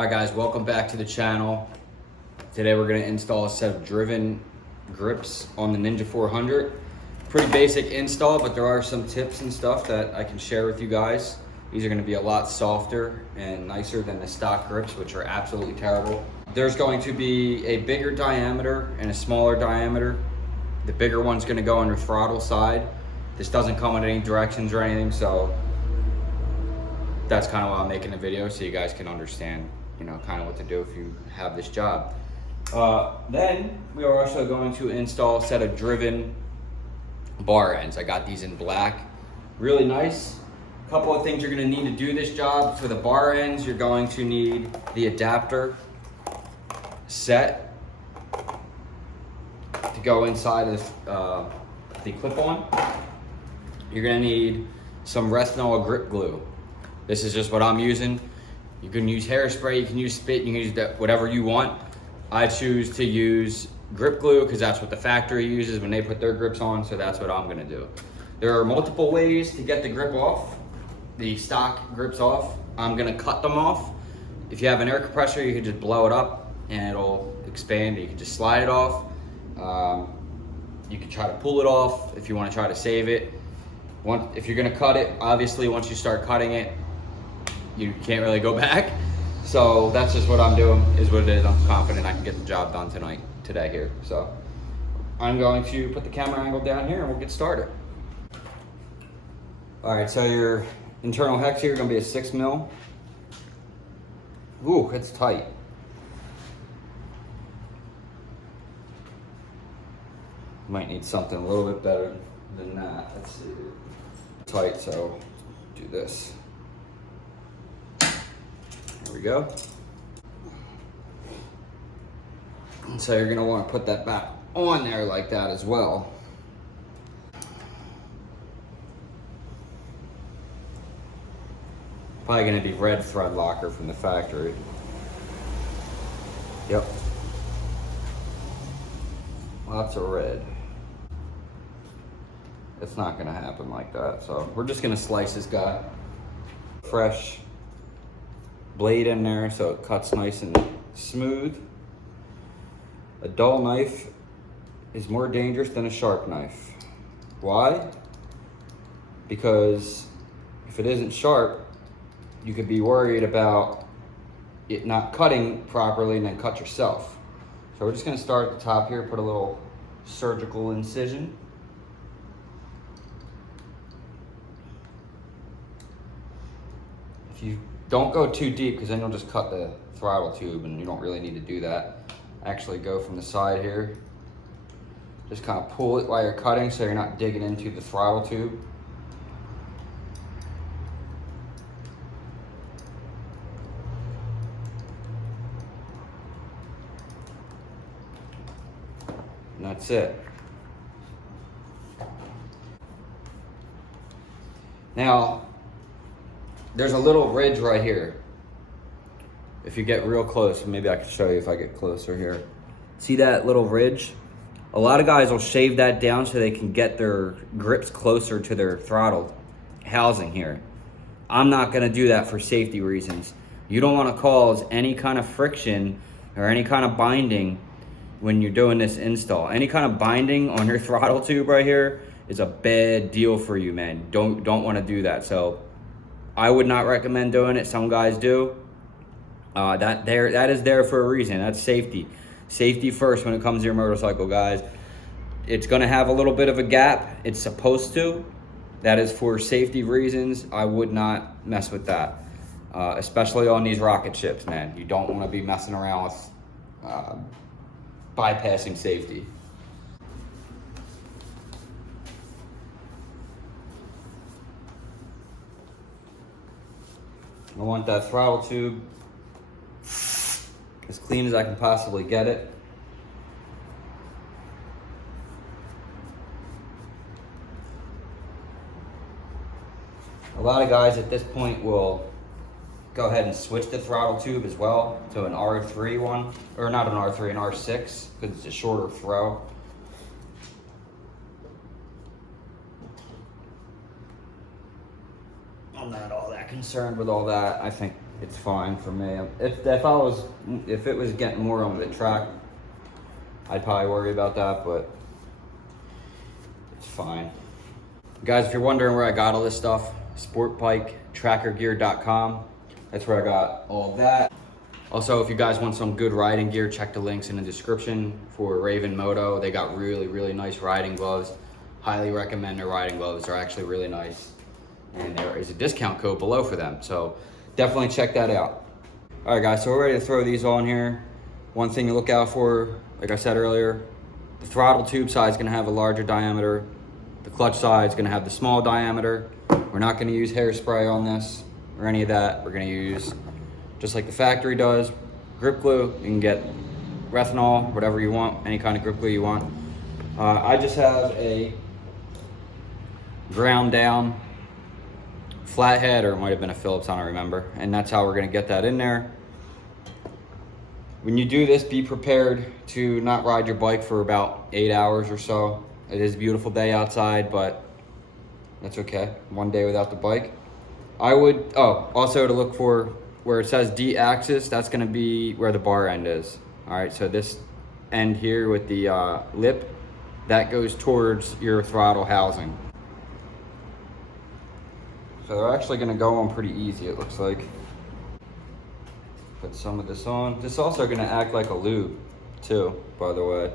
Alright guys, welcome back to the channel. Today we're going to install a set of driven grips on the Ninja400. Pretty basic install, but there are some tips and stuff that I can share with you guys. These are going to be a lot softer and nicer than the stock grips, which are absolutely terrible. There's going to be a bigger diameter and a smaller diameter. The bigger one's going to go on your throttle side. This doesn't come in any directions or anything, so that's kind of why I'm making the video, so you guys can understand, you know, kind of what to do if you have this job. Then we are also going to install a set of driven bar ends. I got these in black, really nice. A couple of things you're going to need to do this job. For the bar ends, you're going to need the adapter set to go inside of the clip-on. You're going to need some Esntls grip glue. This is just what I'm using. You can use hairspray, you can use spit, you can use whatever you want. I choose to use grip glue because that's what the factory uses when they put their grips on, so that's what I'm gonna do. There are multiple ways to get the grip off, the stock grips off. I'm gonna cut them off. If you have an air compressor, you can just blow it up and it'll expand. You can just slide it off. You can try to pull it off if you wanna try to save it. If you're gonna cut it, obviously once you start cutting it, you can't really go back. So that's just what I'm doing, is what it is. I'm confident I can get the job done today here. So I'm going to put the camera angle down here and we'll get started. All right, so your internal hex here is gonna be a 6 mil. Ooh, it's tight. Might need something a little bit better than that. Let's see. Tight, so do this. There we go. And so you're gonna want to put that back on there like that as well. Probably gonna be red thread locker from the factory. Yep. Lots of red. It's not gonna happen like that. So we're just gonna slice this guy. Fresh blade in there so it cuts nice and smooth. A dull knife is more dangerous than a sharp knife. Why? Because if it isn't sharp, you could be worried about it not cutting properly and then cut yourself. So we're just gonna start at the top here, put a little surgical incision. If you don't go too deep, because then you'll just cut the throttle tube and you don't really need to do that. Actually go from the side here. Just kind of pull it while you're cutting so you're not digging into the throttle tube. And that's it. Now, there's a little ridge right here. If you get real close, maybe I can show you if I get closer here. See that little ridge? A lot of guys will shave that down so they can get their grips closer to their throttle housing here. I'm not gonna do that for safety reasons. You don't wanna cause any kind of friction or any kind of binding when you're doing this install. Any kind of binding on your throttle tube right here is a bad deal for you, man. Don't wanna do that. So I would not recommend doing it. Some guys do. That is there for a reason. That's safety. Safety first when it comes to your motorcycle, guys. It's gonna have a little bit of a gap. It's supposed to. That is for safety reasons. I would not mess with that. Especially on these rocket ships, man. You don't wanna be messing around with bypassing safety. I want that throttle tube as clean as I can possibly get it. A lot of guys at this point will go ahead and switch the throttle tube as well to an R3 one, or not an R3, an R6, because it's a shorter throw. I'm not all that concerned with all that. I think it's fine for me. If it was getting more on the track, I'd probably worry about that, but it's fine. Guys, if you're wondering where I got all this stuff, sportbiketrackergear.com. That's where I got all that. Also, if you guys want some good riding gear, check the links in the description for Raven Moto. They got really, really nice riding gloves. Highly recommend their riding gloves. They're actually really nice. And there is a discount code below for them. So definitely check that out. All right, guys, so we're ready to throw these on here. One thing to look out for, like I said earlier, the throttle tube side is gonna have a larger diameter. The clutch side is gonna have the small diameter. We're not gonna use hairspray on this or any of that. We're gonna use, just like the factory does, grip glue. You can get Rethanol, whatever you want, any kind of grip glue you want. I just have a ground down flathead, or it might have been a Phillips, I don't remember. And that's how we're gonna get that in there. When you do this, be prepared to not ride your bike for about 8 hours or so. It is a beautiful day outside, but that's okay. One day without the bike. I would, also to look for where it says D axis, that's gonna be where the bar end is. All right, so this end here with the lip, that goes towards your throttle housing. So they're actually gonna go on pretty easy, it looks like. Put some of this on. This is also gonna act like a lube too, by the way.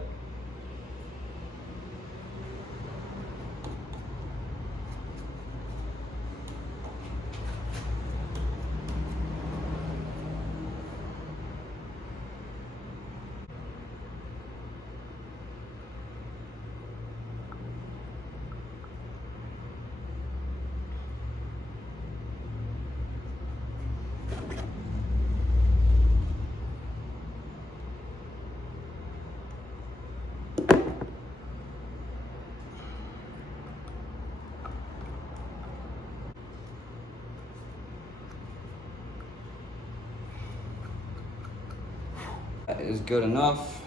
That is good enough.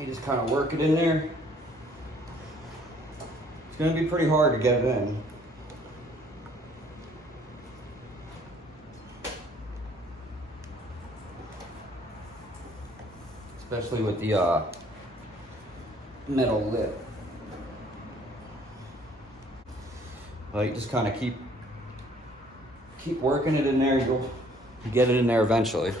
You just kind of work it in there. It's going to be pretty hard to get it in. Especially with the metal lip. Like, just kind of keep working it in there. You'll get it in there eventually.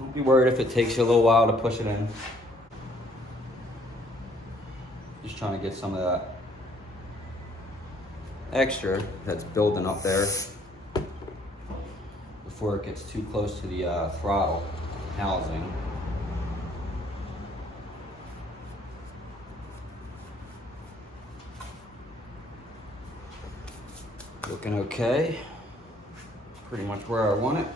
Don't be worried if it takes you a little while to push it in. Just trying to get some of that extra that's building up there before it gets too close to the throttle housing. Looking okay. Pretty much where I want it.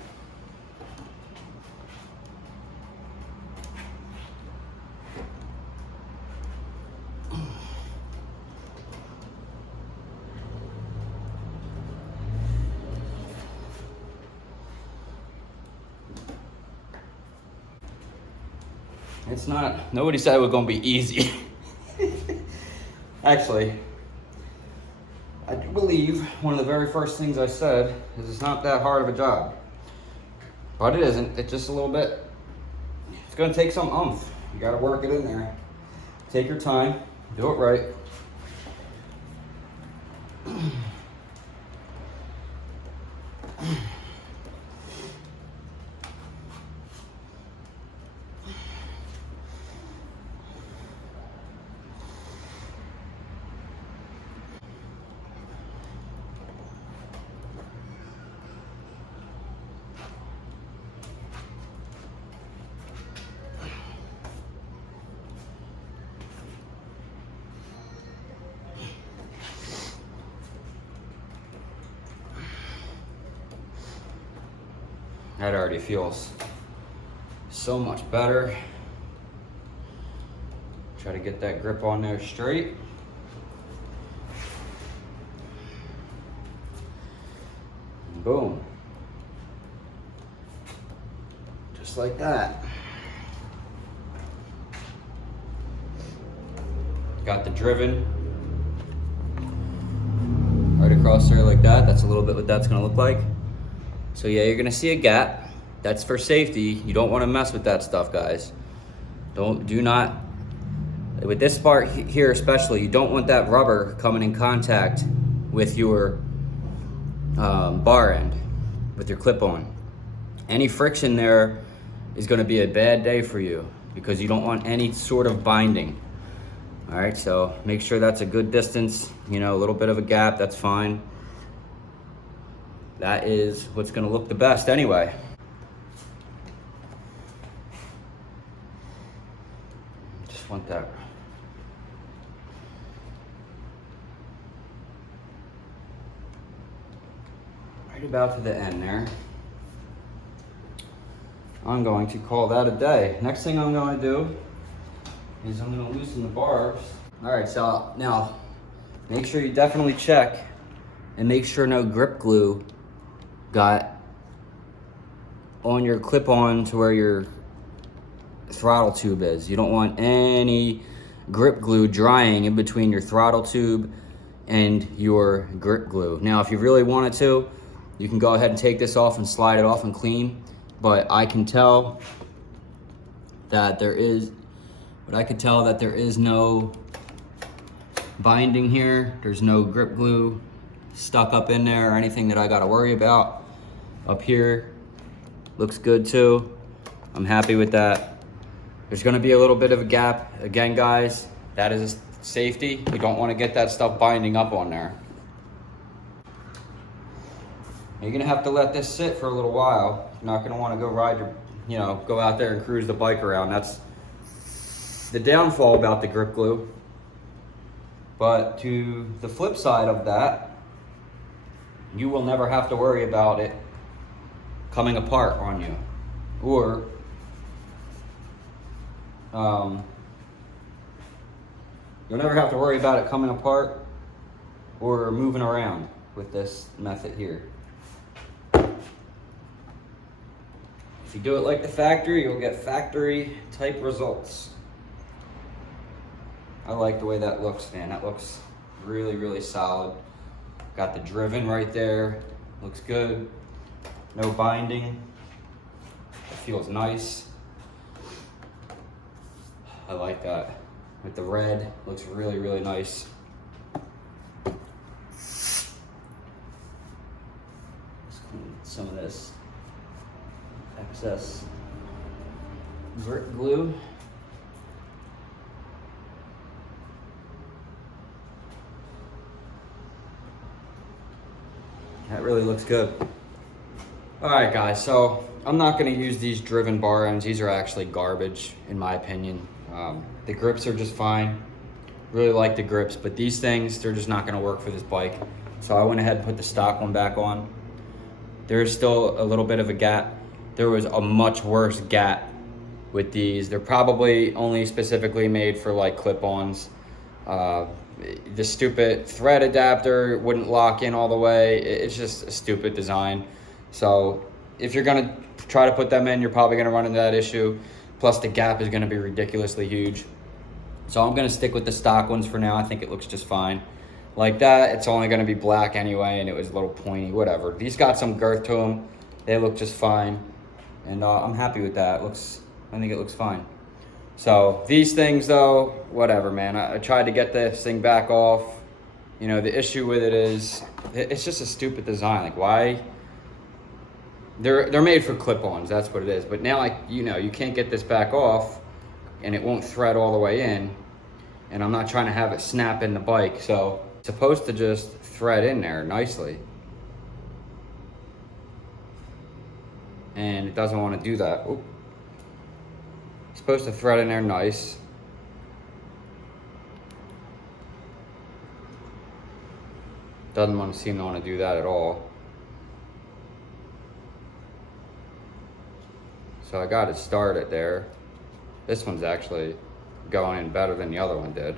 It's not, nobody said it was gonna be easy. Actually, I do believe one of the very first things I said is it's not that hard of a job. But it isn't, it's just a little bit, it's gonna take some oomph. You gotta work it in there. Take your time, do it right. That already feels so much better. Try to get that grip on there straight. Boom. Just like that. Got the driven right across there like that. That's a little bit what that's gonna look like. So yeah, you're gonna see a gap. That's for safety. You don't wanna mess with that stuff, guys. Do not, with this part here especially, you don't want that rubber coming in contact with your bar end, with your clip-on. Any friction there is gonna be a bad day for you because you don't want any sort of binding. All right, so make sure that's a good distance, you know, a little bit of a gap, that's fine. That is what's gonna look the best anyway. Just want that. Right about to the end there. I'm going to call that a day. Next thing I'm going to do is I'm going to loosen the barbs. All right, so now make sure you definitely check and make sure no grip glue got on your clip-on to where your throttle tube is. You don't want any grip glue drying in between your throttle tube and your grip glue. Now, if you really wanted to, you can go ahead and take this off and slide it off and clean, but I can tell that there is no binding here. There's no grip glue stuck up in there or anything that I gotta worry about. Up here, looks good too. I'm happy with that. There's gonna be a little bit of a gap. Again, guys, that is safety. You don't wanna get that stuff binding up on there. You're gonna have to let this sit for a little while. You're not gonna wanna go ride your, go out there and cruise the bike around. That's the downfall about the grip glue. But to the flip side of that, you will never have to worry about it coming apart on you. Or you'll never have to worry about it coming apart or moving around with this method here. If you do it like the factory, you'll get factory type results. I like the way that looks, man. That looks really, really solid. Got the driven right there. Looks good. No binding. It feels nice. I like that. With the red, looks really, really nice. Let's clean some of this excess grip glue. That really looks good. All right, guys, so I'm not gonna use these driven bar ends. These are actually garbage, in my opinion. The grips are just fine. Really like the grips, but these things, they're just not gonna work for this bike. So I went ahead and put the stock one back on. There's still a little bit of a gap. There was a much worse gap with these. They're probably only specifically made for like clip-ons. The stupid thread adapter wouldn't lock in all the way. It's just a stupid design. So if you're gonna try to put them in, you're probably gonna run into that issue. Plus the gap is gonna be ridiculously huge. So I'm gonna stick with the stock ones for now. I think it looks just fine. Like that, it's only gonna be black anyway, and it was a little pointy, whatever. These got some girth to them. They look just fine. And I'm happy with that. I think it looks fine. So these things though, whatever, man. I tried to get this thing back off. The issue with it is, it's just a stupid design. Like why? They're made for clip-ons, that's what it is. But now, you can't get this back off and it won't thread all the way in. And I'm not trying to have it snap in the bike. So it's supposed to just thread in there nicely. And it doesn't want to do that. Oop. It's supposed to thread in there nice. Doesn't seem to want to do that at all. So I got it started there. This one's actually going in better than the other one did.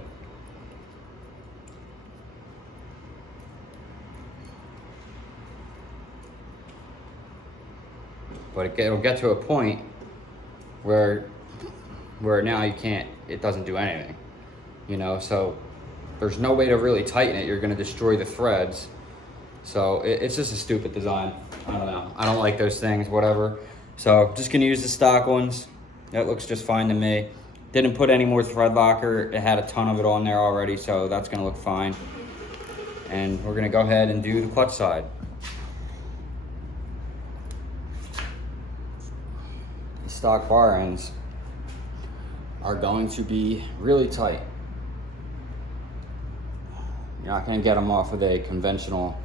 But it'll get to a point where now you can't, it doesn't do anything, you know, so there's no way to really tighten it. You're gonna destroy the threads. So it's just a stupid design. I don't know. I don't like those things, whatever. So just gonna use the stock ones. That looks just fine to me. Didn't put any more thread locker. It had a ton of it on there already, so that's gonna look fine. And we're gonna go ahead and do the clutch side. The stock bar ends are going to be really tight. You're not gonna get them off of a conventional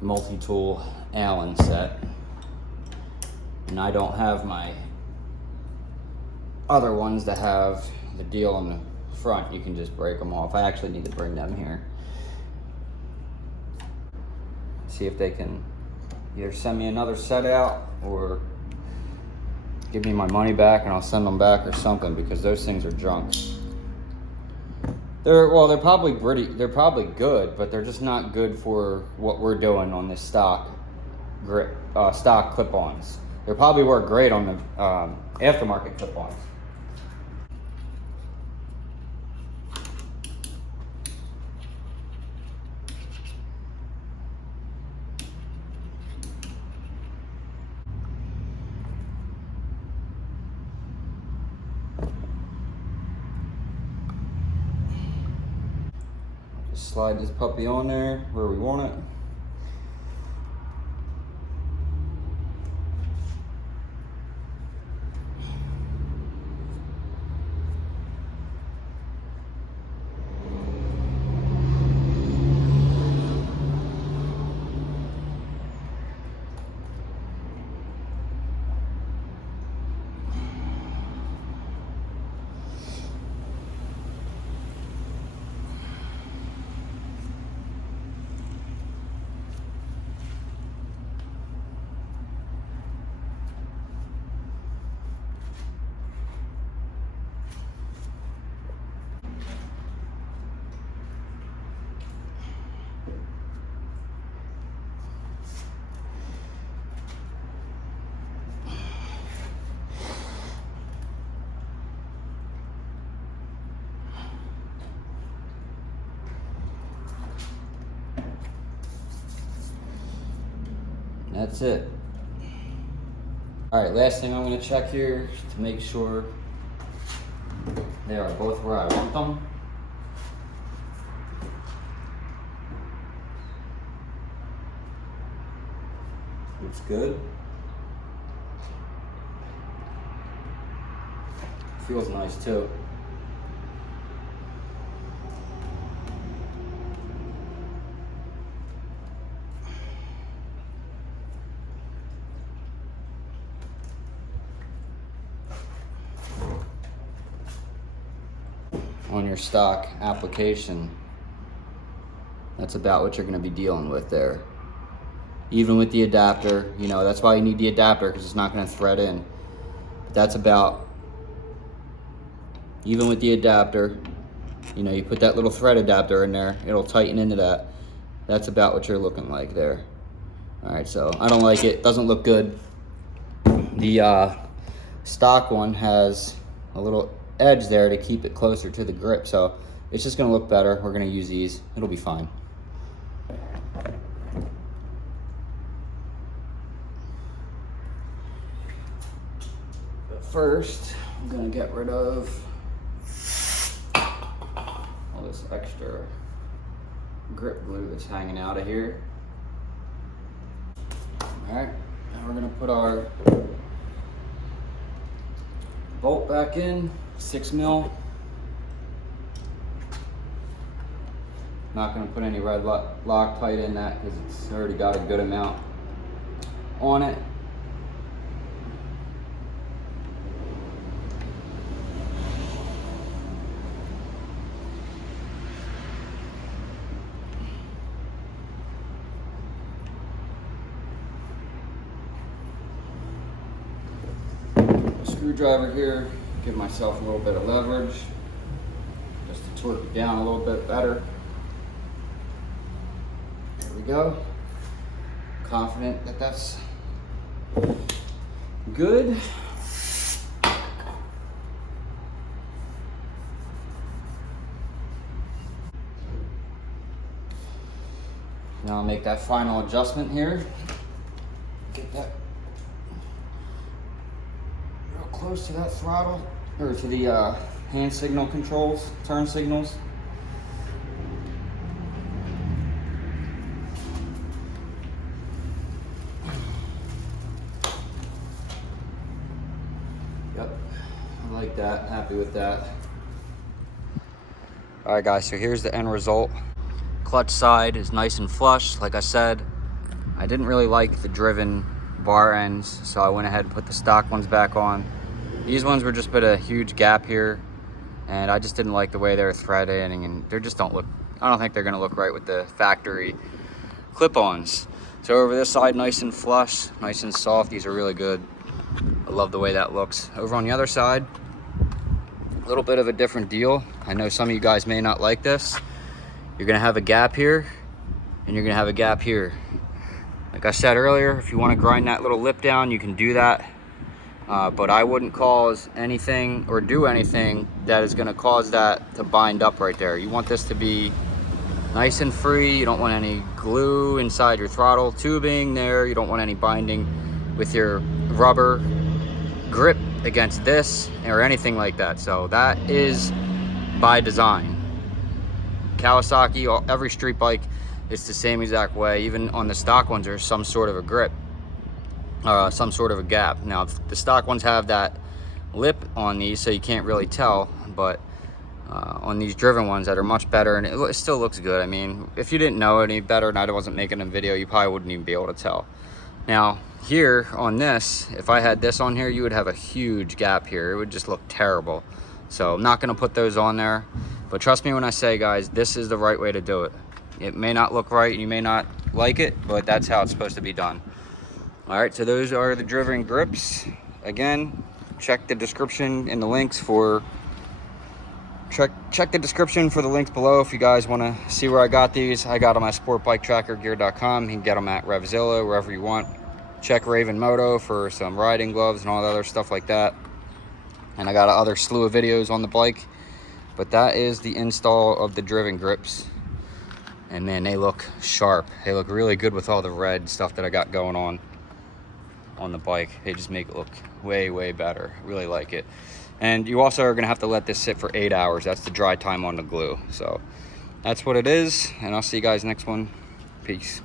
multi-tool Allen set. And I don't have my other ones that have the deal on the front. You can just break them off. I actually need to bring them here. See if they can either send me another set out or give me my money back and I'll send them back or something, because those things are junk. They're probably good, but they're just not good for what we're doing on this stock grip, stock clip-ons. They probably work great on the aftermarket clip-ons. Slide this puppy on there where we want it. That's it. All right, last thing I'm gonna check here to make sure they are both where I want them. Looks good. Feels nice too. On your stock application, that's about what you're going to be dealing with there. Even with the adapter, you know, that's why you need the adapter, because it's not going to thread in. But that's about, even with the adapter, you know, you put that little thread adapter in there, it'll tighten into that. That's about what you're looking like there. All right, so I don't like it, doesn't look good. The stock one has a little edge there to keep it closer to the grip, so it's just going to look better. We're going to use these, it'll be fine. But first I'm going to get rid of all this extra grip glue that's hanging out of here. Alright, now we're going to put our bolt back in, 6 mil. Not going to put any red Loctite in that because it's already got a good amount on it. Screwdriver here give myself a little bit of leverage, just to torque it down a little bit better. There we go. Confident that that's good. Now I'll make that final adjustment here. Get that real close to that throttle, or to the hand signal controls, turn signals. Yep, I like that, happy with that. All right guys, so here's the end result. Clutch side is nice and flush. Like I said, I didn't really like the driven bar ends, so I went ahead and put the stock ones back on. These ones were just put a huge gap here, and I just didn't like the way they were threading, and they just don't look, I don't think they're gonna look right with the factory clip-ons. So over this side, nice and flush, nice and soft. These are really good. I love the way that looks. Over on the other side, a little bit of a different deal. I know some of you guys may not like this. You're gonna have a gap here, and you're gonna have a gap here. Like I said earlier, if you wanna grind that little lip down, you can do that. But I wouldn't cause anything or do anything that is gonna cause that to bind up right there. You want this to be nice and free. You don't want any glue inside your throttle tubing there. You don't want any binding with your rubber grip against this or anything like that. So that is by design. Kawasaki, every street bike, it's the same exact way. Even on the stock ones, there's some sort of a grip, some sort of a gap. Now, the stock ones have that lip on these, so you can't really tell, but on these driven ones that are much better, and it still looks good. I mean, if you didn't know any better and I wasn't making a video, you probably wouldn't even be able to tell. Now, here on this, if I had this on here, you would have a huge gap here. It would just look terrible. So I'm not gonna put those on there. But trust me when I say, guys, this is the right way to do it. It may not look right, you may not like it, but that's how it's supposed to be done. All right, so those are the driven grips. Again, check the description and the links for, check the description for the links below if you guys wanna see where I got these. I got them at sportbiketrackergear.com. You can get them at Revzilla, wherever you want. Check Raven Moto for some riding gloves and all the other stuff like that. And I got another slew of videos on the bike. But that is the install of the driven grips. And man, they look sharp. They look really good with all the red stuff that I got going on the bike. They just make it look way, way better. Really like it. And you also are gonna have to let this sit for 8 hours. That's the dry time on the glue. So that's what it is. And I'll see you guys next one. Peace.